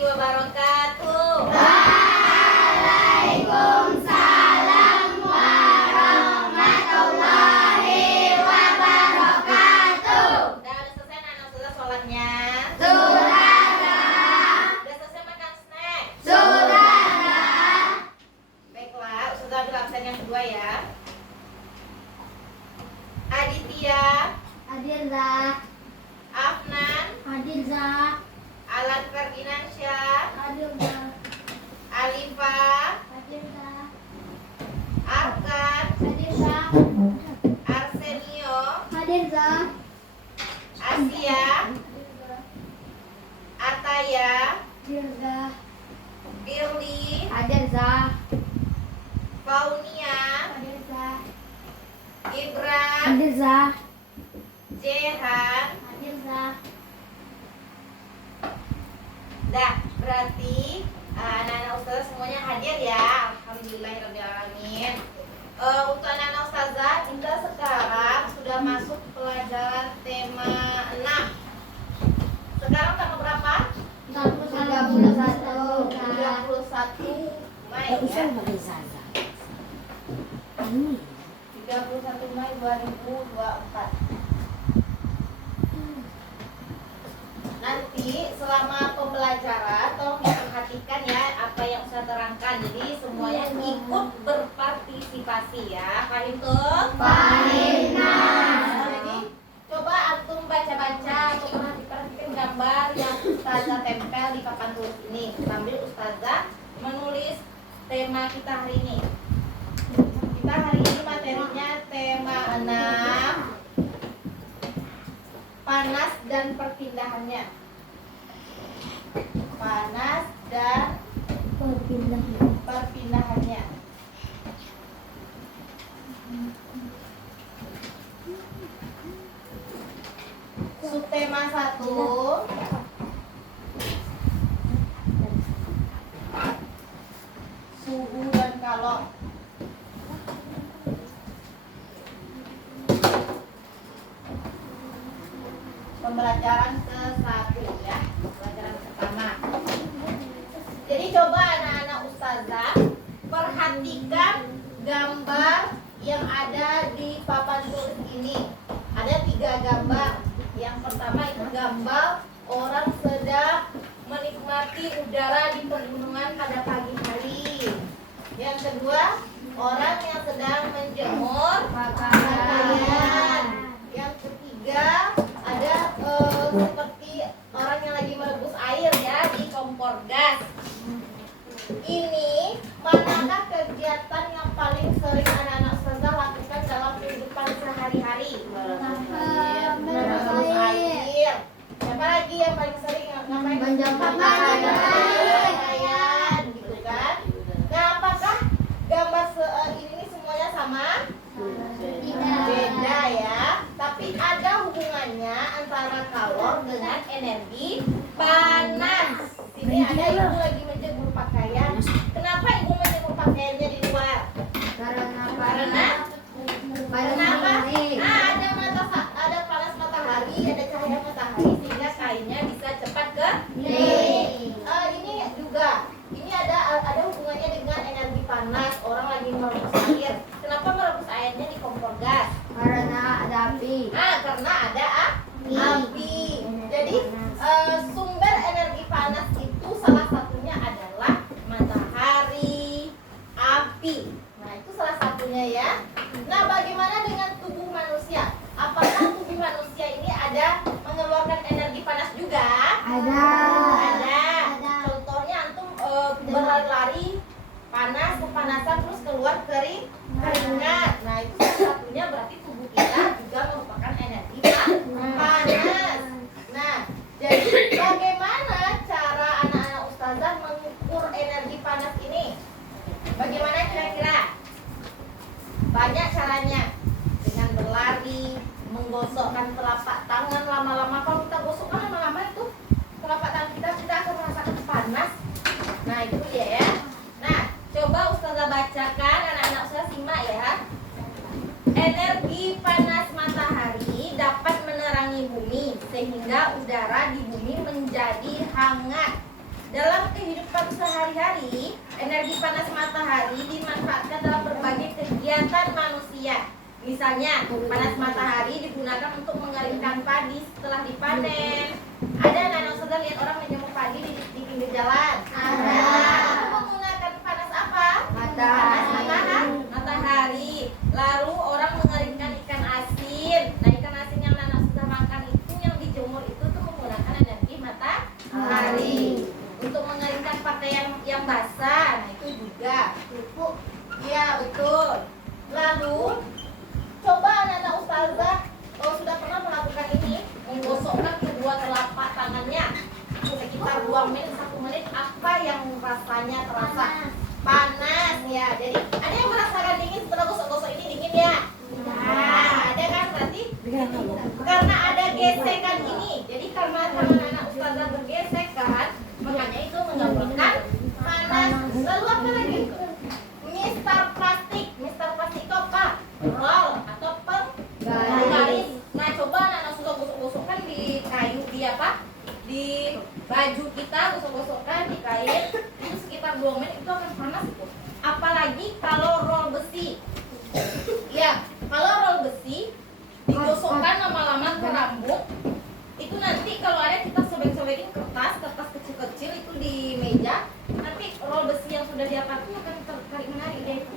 wabarakatuh. Waalaikumsalam warahmatullahi wabarakatuh. Udah selesai anak sudah sholatnya? Sudah. Udah selesai makan snack? Sudah. Baiklah, Ustazah ambil absen yang kedua ya. Aditya, Hadirza. Afnan, Hadirza. Alan Ferdinansyah, Hadirza. Alifa, Hadirza. Arkan, Hadirza. Arsenio, Hadirza. Asia, Ataya, Hadirza. Birli, Hadirza. Faunia, Hadirza. Gibran, Hadirza. Jehan. Hadirza. Dah, berarti anak-anak ustazah semuanya hadir ya. Alhamdulillahirrahmanirrahim. Untuk anak-anak ustazah, kita sekarang sudah masuk pelajaran tema 6. Sekarang tanggal berapa? 31. 31 Mei ya. 31 Mei 2024. Nanti selama pembelajaran tolong diperhatikan ya apa yang saya terangkan. Jadi semuanya ikut berpartisipasi ya. Paham tuh? Paham. Jadi coba antum baca-baca atau perhatikan gambar yang ustazah tempel di papan tulis ini sambil ustazah menulis tema kita hari ini. Kita hari ini materinya tema 6, panas dan perpindahannya. Panas dan perpindahannya. Subtema 1, suhu dan kalor. Pembelajaran ke-1 ya, pelajaran pertama. Jadi coba anak-anak ustazah perhatikan gambar yang ada di papan tulis ini. Ada 3 gambar. Yang pertama itu gambar orang sedang menikmati udara di pegunungan pada pagi hari. Yang kedua, orang yang sedang menjemur pakaian. Yang ketiga, ada seperti orang yang lagi merebus air ya di kompor gas. Ini manakah kegiatan yang paling sering anak-anak ustazah lakukan dalam kehidupan sehari-hari? Merebus air. Siapa lagi yang paling sering ngapain? Menjemur pakaian, gitu kan? Nah, apakah gambar ini semuanya sama? Beda ya, tapi ada hubungannya antara kalor dengan energi panas. Sini ada ibu lagi menjemur pakaian. Kenapa ibu menjemur pakaiannya di luar? Karena apa? Nah, ada panas matahari, ada cahaya matahari sehingga kainnya bisa cepat kering. Ini juga, ini ada hubungannya dengan energi panas. Orang lagi merebus air. Kenapa merebus airnya di kompor gas? Karena ada api. Karena ada api. Jadi sumber energi panas itu salah satunya adalah matahari, api. Nah, itu salah satunya ya. Nah, bagaimana dengan tubuh manusia? Apakah tubuh manusia ini ada mengeluarkan energi panas juga? Ada. Contohnya antum berlari-lari panas, kepanasan terus keluar keringat. Nah, itu salah satunya berarti tubuh kita juga merupakan energi panas. Nah, jadi bagaimana cara anak-anak ustazah mengukur energi panas ini? Bagaimana kira-kira? Banyak caranya. Dengan berlari, menggosokkan telapak tangan lama-lama. Kalau kita gosokkan lama-lama itu telapak tangan kita akan merasakan panas. Nah, itu dia ya. Nah, coba ustazah bacakan, anak-anak ustazah simak ya. Energi panas matahari dapat menerangi bumi sehingga udara di bumi menjadi hangat. dalam kehidupan sehari-hari, energi panas matahari dimanfaatkan dalam berbagai kegiatan manusia. Misalnya, panas matahari digunakan untuk mengeringkan padi setelah dipanen. Ada anak saudara lihat orang menjemur padi di pinggir jalan? Ada. Itu menggunakan panas apa? Panas matahari. Lalu orang mengeringkan ikan asin. Nah, ikan asin yang anak sudah makan itu yang dijemur itu tuh menggunakan energi matahari. Untuk mengeringkan pakaian yang basah, nah itu juga. Iya, betul. Lalu coba anak-anak ustazah kalau sudah pernah melakukan ini, menggosokkan kedua telapak tangannya sekitar 2 menit, 1 menit, apa yang rasanya terasa? Panas ya. Jadi ada yang merasakan dingin setelah gosok-gosok ini dingin ya? Nah, ada kan berarti karena ada gesekan ini. Jadi karena tangan anak ustazah bergesekan, makanya itu menyebabkan panas. Lalu apa lagi? Mister plastik itu apa? Roll atau penggaris. Nah, coba anak-anak suka gosok-gosokkan di kayu, di apa? Di baju kita gosok-gosokkan di kain itu sekitar 2 menit, itu akan panas itu. Apalagi kalau roll besi. Ya, kalau roll besi digosokkan lama-lama ke rambut, itu nanti kalau ada kita sobek-sobekin kertas kecil-kecil itu di meja, nanti roll besi yang sudah diangkat itu akan tertarik menarik dia itu.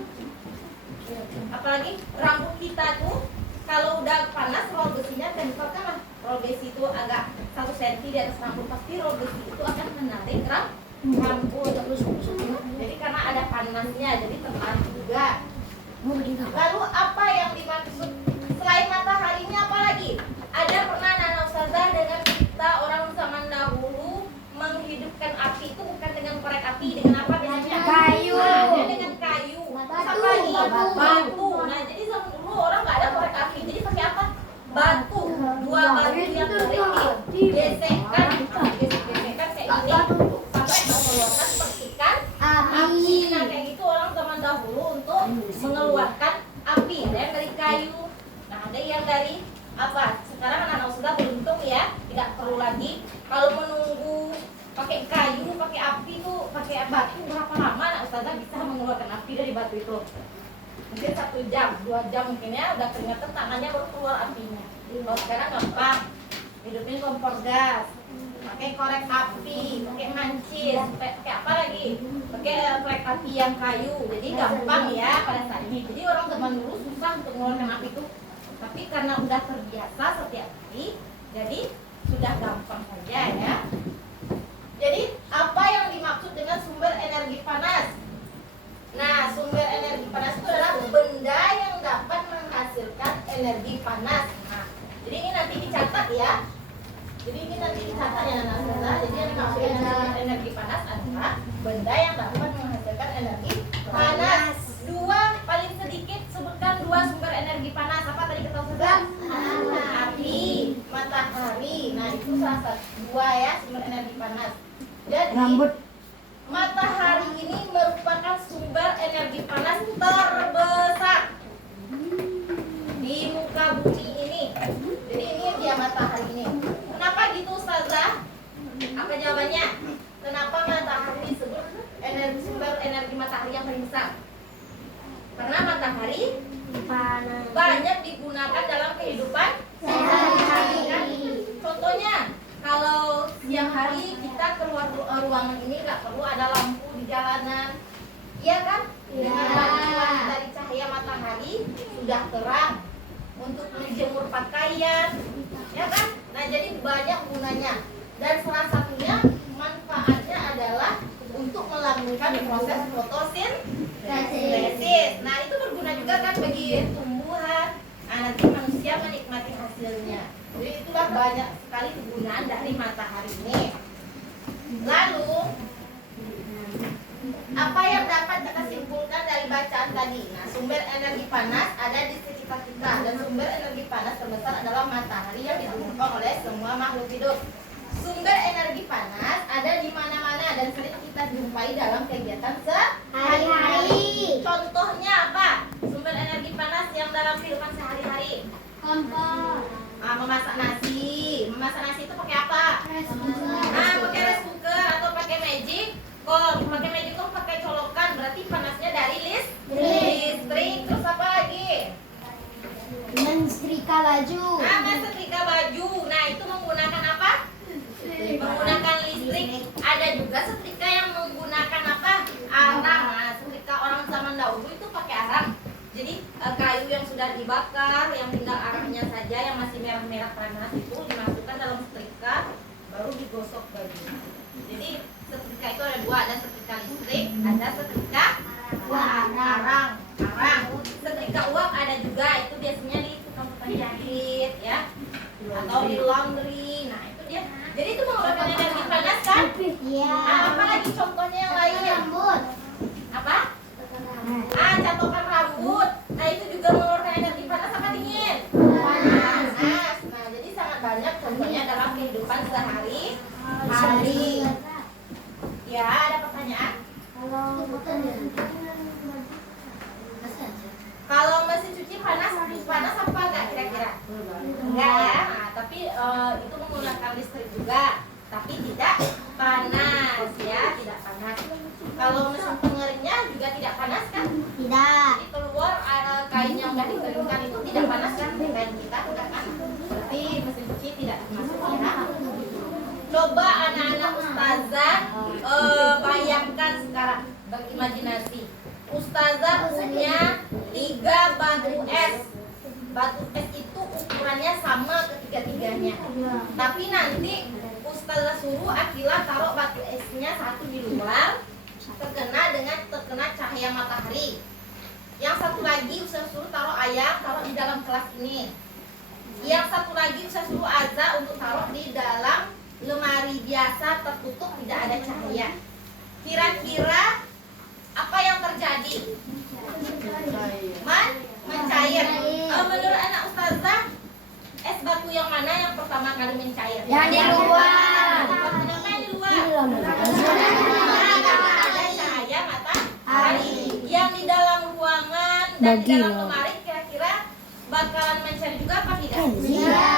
Apalagi rambut kita tuh kalau udah panas roll besinya kan lah roll besi itu agak 1 cm di atas rambut, pasti roll besi itu akan menarik rambut. Jadi karena ada panasnya jadi tertarik juga. Lalu apa yang dimaksud selain mataharinya apa lagi? Ada pernah anak ustazah dengan kita orang zaman dahulu menghidupkan api itu bukan dengan korek api, dengan apa biasanya? Kayu. Ada dengan kayu. Terus apa lagi? Batu. Batu. Nah, jadi zaman dulu orang nggak ada korek api, jadi pakai apa? Batu. 2 batu yang kering digesekkan, gesek-gesekkan kayak gini sampai mengeluarkan percikan api. Nah, kayak gitu orang zaman dahulu untuk mengeluarkan api. Ada yang dari kayu, nah ada yang dari apa? Sekarang anak-anak sudah beruntung ya, tidak perlu lagi kalau menunggu pakai kayu, pakai api tuh, pakai batu berapa lama anak ustazah bisa mengeluarkan api dari batu itu? Mungkin 1 jam, 2 jam mungkin ya, udah keringetan tangannya baru keluar apinya. Kalau sekarang gampang, hidupin kompor gas, pakai korek api, pakai mancis, pakai apa lagi? Pakai korek api yang kayu, jadi gampang ya pada saat ini. Jadi orang zaman dulu susah untuk mengeluarkan api itu, tapi karena udah terbiasa setiap hari, jadi sudah gampang saja ya. Jadi apa yang dimaksud dengan sumber energi panas? Nah, sumber energi panas itu adalah benda yang dapat menghasilkan energi panas. Nah, jadi ini nanti dicatat ya. Jadi ini nanti dicatat ya anak-anak. Jadi yang dimaksud dengan energi panas adalah benda yang dapat menghasilkan energi panas. 2 paling sedikit sebutkan 2 sumber energi panas. Apa tadi kita sebutkan? Api, matahari. Nah, itu salah satu 2 ya sumber energi panas. Jadi matahari ini merupakan sumber energi panas terbesar di muka bumi ini. Jadi ini dia matahari ini. Kenapa gitu ustazah? Apa jawabannya? Kenapa matahari disebut sumber energi matahari yang paling besar? Karena matahari banyak digunakan dalam kehidupan sehari-hari. Contohnya, kalau siang hari kita keluar ruangan ini nggak perlu ada lampu di jalanan, iya kan? Dengan bantuan dari cahaya matahari sudah terang untuk menjemur pakaian, ya kan? Nah, jadi banyak gunanya. Dan salah satunya manfaatnya adalah untuk melambungkan proses fotosintesis. Nah, itu berguna juga kan bagi tumbuhan. Nah, nanti manusia menikmati hasilnya. Jadi itulah banyak sekali kegunaan dari matahari ini. Lalu apa yang dapat kita simpulkan dari bacaan tadi? Nah, sumber energi panas ada di sekitar kita dan sumber energi panas terbesar adalah matahari yang digunakan oleh semua makhluk hidup. Sumber energi panas ada di mana-mana dan sering kita jumpai dalam kegiatan sehari-hari. Contohnya apa? Sumber energi panas yang dalam kehidupan sehari-hari. Kompor. Memasak nasi itu pakai apa? Pakai rice cooker atau pakai magic. dibakar, yang tinggal arahnya saja, yang masih merah-merah panas itu dimasukkan dalam setrika, baru digosok bajunya. Jadi setrika itu ada dua, ada setrika listrik, ada setrika arang. Setrika uap ada juga, itu biasanya di tukang jahit ya, atau di laundry. Nah itu dia. Jadi itu mengeluarkan energi panas kan? Iya. Nah, apa lagi contohnya yang lainnya? Rambut. Apa? Catokan rambut. Nah itu juga mengeluarkan energi panas apa dingin? Panas. Nah jadi sangat banyak contohnya dalam kehidupan sehari-hari. Ya, ada pertanyaan? Kalau mesin cuci panas apa enggak kira-kira? Enggak ya. Nah, tapi itu menggunakan listrik juga, tapi tidak panas ya, tidak panas. Kalau mesin pengeringnya juga tidak panas kan? Tidak. Jadi keluar kain yang sudah dikeringkan itu tidak panas kan? Kain kita tidak panas. Berarti mesin cuci tidak termasuk ya. Coba anak-anak ustazah bayangkan sekarang, berimajinasi. Ustazah punya 3 batu es. Batu es itu ukurannya sama ketiga-tiganya. Tapi nanti ustazah suruh Akila taruh batu esnya satu di luar, terkena cahaya matahari. Yang satu lagi ustazah suruh taruh ayam, taruh di dalam kelas ini. Yang satu lagi ustazah suruh Azza untuk taruh di dalam lemari biasa tertutup, tidak ada cahaya. Kira-kira apa yang terjadi? Mencair. Menurut anak ustazah, es batu yang mana yang pertama kali mencair? Yang di luar. Kenapa yang di luar? Karena ada cahaya matahari. Yang di dalam ruangan dan di dalam lemari kira-kira bakalan mencair juga apa tidak? Iya.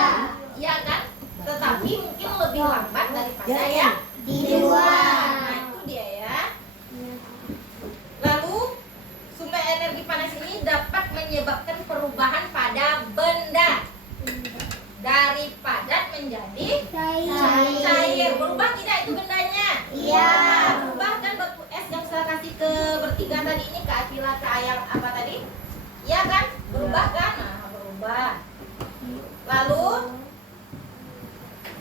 Iya kan? Tetapi mungkin lebih lambat daripada yang Di luar. Nah itu dia ya. Lalu sumber energi panas ini dapat menyebabkan perubahan pada benda dari padat menjadi cair. Berubah tidak itu bendanya? Iya. Nah, berubah kan batu es yang saya kasih ke bertiga tadi ini, ke Akila, ke Ayam apa tadi? Iya kan? Berubah kan? Nah, berubah. Lalu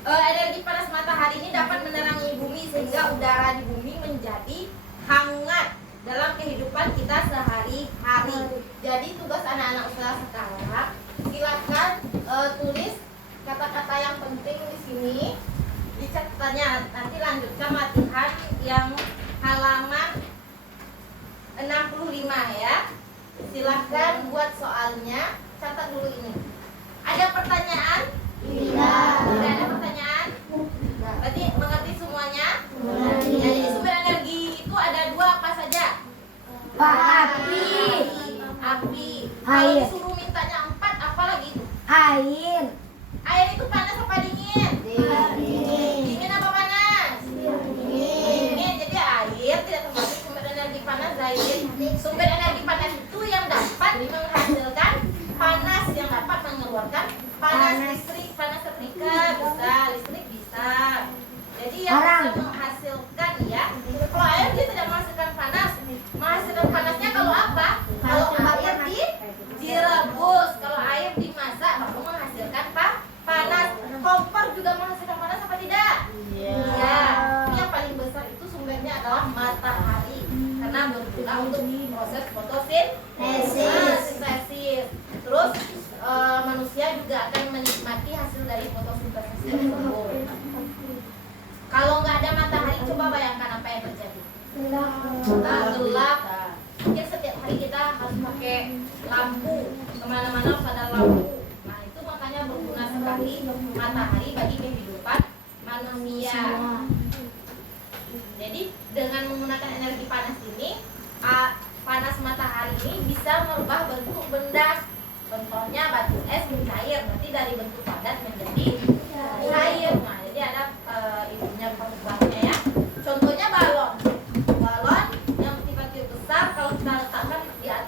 energi panas matahari ini dapat menerangi bumi sehingga udara di bumi menjadi hangat dalam kehidupan kita sehari-hari. Jadi tugas anak-anak usaha sekarang, silakan tulis kata-kata yang penting di sini di catatannya. Nanti lanjutkan latihan yang halaman 65 ya. Silakan buat soalnya, catat dulu ini. Ada pertanyaan? Tidak. Tidak ada pertanyaan? Berarti mengerti semuanya? Mengerti. Ya, jadi sumber energi itu ada 2 apa saja? Api. Api. Kalau Air. disuruh mintanya 4 apa lagi itu? Air. Air itu panas apa dingin? Dingin apa panas? Dingin. Jadi air tidak termasuk sumber energi panas. Sumber energi panas itu yang dapat menghasilkan panas, yang dapat mengeluarkan panas listrik, panas setrika bisa, listrik bisa. Jadi yang bisa menghasilkan ya. Kalau air dia tidak menghasilkan panas. Menghasilkan panasnya kalau apa? Kalau air direbus, kalau air dimasak baru menghasilkan panas. Kompor juga menghasilkan panas apa tidak? Iya. Tapi yang paling besar itu sumbernya adalah matahari. Karena berguna untuk proses fotosintesis. Terus manusia juga akan menikmati hasil dari fotosintesis tersebut. Kalau nggak ada matahari, coba bayangkan apa yang terjadi. Gelap. Mungkin setiap hari kita harus pakai lampu, kemana-mana harus ada lampu. Nah itu makanya berguna sekali matahari bagi kehidupan manusia. Jadi dengan menggunakan energi panas ini, panas matahari ini bisa merubah bentuk benda. Contohnya batu es mencair, berarti dari bentuk padat menjadi cair. Nah, jadi ada itunya perubahannya ya. Contohnya balon. Balon yang tiba-tiba besar, kalau kita letakkan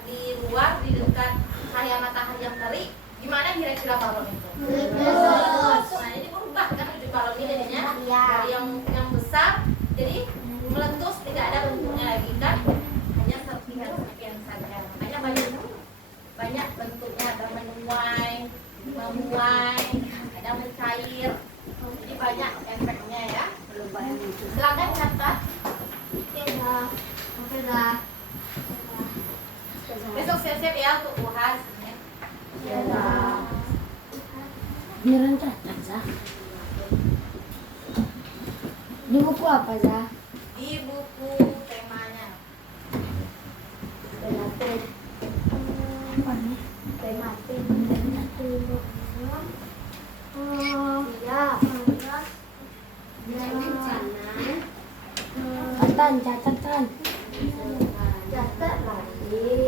di luar di dekat cahaya matahari yang terik, gimana kira-kira balon itu? Meletus. Nah, jadi berubah kan wujud balon ini jadinya dari yang besar jadi meletus, tidak ada bentuknya lagi kan? Hanya serpihan-serpihan saja. Makanya banyak bentuknya dan memuai, ada mencair. Jadi banyak efeknya ya. Silakan catat. Oke dah. Besok siap-siap ya untuk UAS. Ya dah. Beneran catat, Zah? Di buku apa, Zah? Di buku temanya. Tematik. Apa nih? Tematik. Catatan, catatan. Catat lagi.